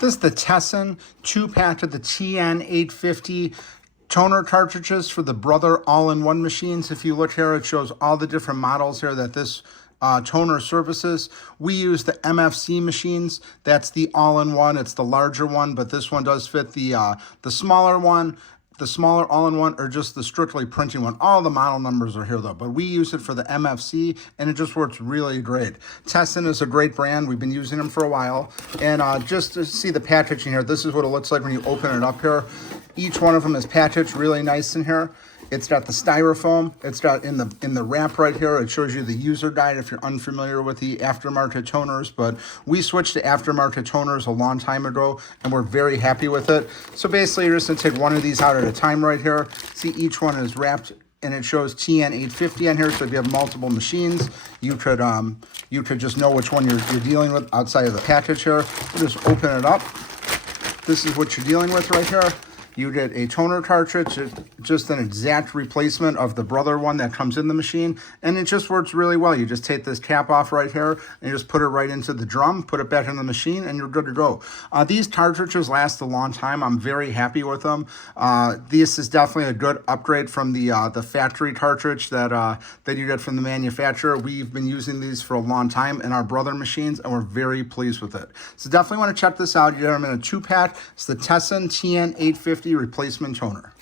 This is the TESEN 2-pack of the TN850 toner cartridges for the Brother all-in-one machines. If you look here, it shows all the different models here that this toner services. We use the MFC machines. That's the all-in-one. It's the larger one, but this one does fit the smaller one. The smaller all-in-one or just the strictly printing one. All the model numbers are here though, but we use it for the MFC and it just works really great. TESEN is a great brand. We've been using them for a while. And just to see the packaging here, this is what it looks like when you open it up here. Each one of them is packaged really nice in here. It's got the styrofoam. It's got in the wrap right here. It shows you the user guide if you're unfamiliar with the aftermarket toners. But we switched to aftermarket toners a long time ago, and we're very happy with it. So basically, you're just gonna take one of these out at a time right here. See, each one is wrapped, and it shows TN850 on here. So if you have multiple machines, you could just know which one you're dealing with outside of the package here. We'll just open it up. This is what you're dealing with right here. You get a toner cartridge, just an exact replacement of the Brother one that comes in the machine, and it just works really well. You just take this cap off right here, and you just put it right into the drum, put it back in the machine, and you're good to go. These cartridges last a long time. I'm very happy with them. This is definitely a good upgrade from the factory cartridge that you get from the manufacturer. We've been using these for a long time in our Brother machines, and we're very pleased with it. So definitely want to check this out. You get them in a 2-pack. It's the TESEN TN850 replacement toner.